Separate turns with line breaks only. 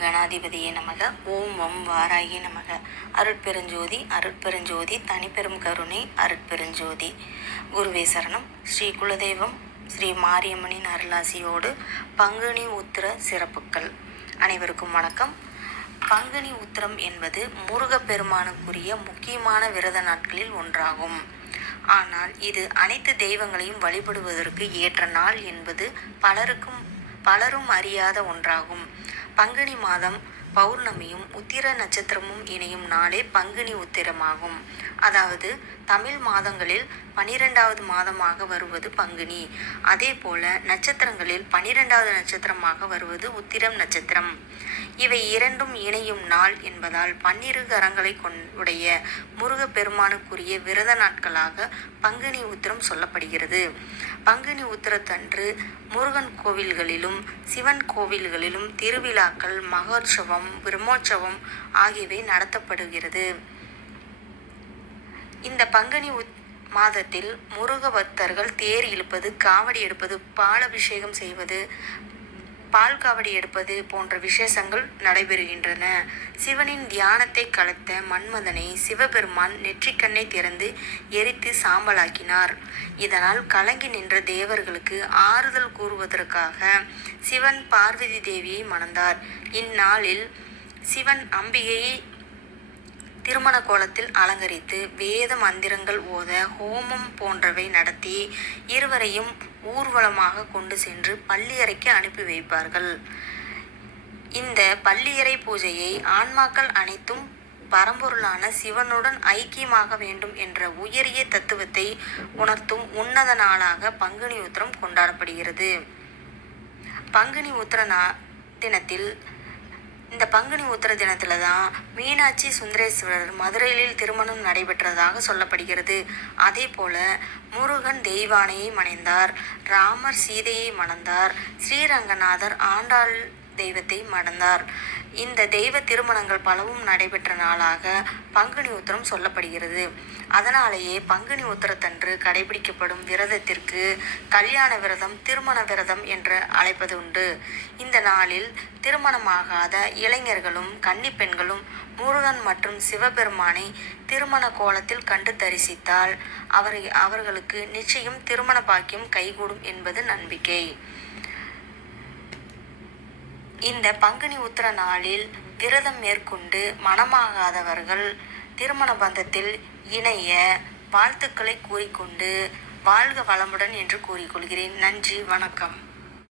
கணாதிபதியே நமக. ஓம் வம் வாராகி நமக. அருட்பெருஞ்சோதி அருட்பெருஞ்சோதி தனிப்பெரும் கருணை அருட்பெருஞ்சோதி. குருவே சரணம். ஸ்ரீ குலதெய்வம் ஸ்ரீ மாரியம்மனின் அருளாசியோடு பங்குனி உத்திர சிறப்புக்கள் அனைவருக்கும் வணக்கம். பங்குனி உத்திரம் என்பது முருகப்பெருமானுக்குரிய முக்கியமான விரத நாட்களில் ஒன்றாகும். ஆனால் இது அனைத்து தெய்வங்களையும் வழிபடுவதற்கு ஏற்ற நாள் என்பது பலருக்கும் பலரும் அறியாத ஒன்றாகும். பங்குனி மாதம் பௌர்ணமியும் உத்திர நட்சத்திரமும் இணையும் நாளே பங்குனி உத்திரமாகும். அதாவது தமிழ் மாதங்களில் பனிரெண்டாவது மாதமாக வருவது பங்குனி. அதே போல நட்சத்திரங்களில் பனிரெண்டாவது நட்சத்திரமாக வருவது உத்திரம் நட்சத்திரம். இவை இரண்டும் இணையும் நாள் என்பதால் பன்னிரு கரங்களை கொண்டுடைய முருகப்பெருமானுக்குரிய விரத நாட்களாக பங்குனி உத்திரம் சொல்லப்படுகிறது. பங்குனி உத்திரத்தன்று முருகன் கோவில்களிலும் சிவன் கோவில்களிலும் திருவிழாக்கள் மகோற்சவம் பிரம்மோற்சவம் ஆகியவை நடத்தப்படுகிறது. இந்த பங்குனி உத் மாதத்தில் முருக பக்தர்கள் தேர் இழுப்பது காவடி எடுப்பது பாலபிஷேகம் செய்வது பால் காவடி எடுப்பது போன்ற விசேஷங்கள் நடைபெறுகின்றன. சிவனின் தியானத்தை கலத்த மன்மதனை சிவபெருமான் நெற்றிக்கண்ணை திறந்து எரித்து சாம்பலாக்கினார். இதனால் கலங்கி நின்ற தேவர்களுக்கு ஆறுதல் கூறுவதற்காக சிவன் பார்வதி தேவியை மணந்தார். இந்நாளில் சிவன் அம்பிகையை திருமண கோலத்தில் அலங்கரித்து வேத மந்திரங்கள் ஓத ஹோமம் போன்றவை நடத்தி இருவரையும் ஊர்வலமாக கொண்டு சென்று பள்ளியறைக்கு அனுப்பி வைப்பார்கள். இந்த பள்ளியறை பூஜையை ஆன்மாக்கள் அனைத்தும் பரம்பொருளான சிவனுடன் ஐக்கியமாக வேண்டும் என்ற உயரிய தத்துவத்தை உணர்த்தும் உன்னத நாளாக பங்குனி உத்திரம் கொண்டாடப்படுகிறது. பங்குனி உத்திர நா தினத்தில் இந்த பங்குனி உத்திர தினத்தில் தான் மீனாட்சி சுந்தரேஸ்வரர் மதுரையில் திருமணம் நடைபெற்றதாக சொல்லப்படுகிறது. அதே போல முருகன் தெய்வானையை மணந்தார் ராமர் சீதையை மணந்தார். ஸ்ரீரங்கநாதர் ஆண்டாள் தெய்வத்தை மணந்தார். இந்த தெய்வ திருமணங்கள் பலவும் நடைபெற்ற நாளாக பங்குனி உத்திரம் சொல்லப்படுகிறது. அதனாலேயே பங்குனி உத்திரத்தன்று கடைபிடிக்கப்படும் விரதத்திற்கு கல்யாண விரதம் திருமண விரதம் என்று அழைப்பது உண்டு. இந்த நாளில் திருமணமாகாத இளைஞர்களும் கன்னிப்பெண்களும் முருகன் மற்றும் சிவபெருமானை திருமண கோலத்தில் கண்டு தரிசித்தால் அவர் அவர்களுக்கு நிச்சயம் திருமண பாக்கியம் கைகூடும் என்பது நம்பிக்கை. இந்த பங்குனி உத்திர நாளில் விரதம் மேற்கொண்டு மனமாகாதவர்கள் திருமண பந்தத்தில் இணைய வாழ்த்துக்களை கூறிக்கொண்டு வாழ்க வளமுடன் என்று கூறிக்கொள்கிறேன். நன்றி வணக்கம்.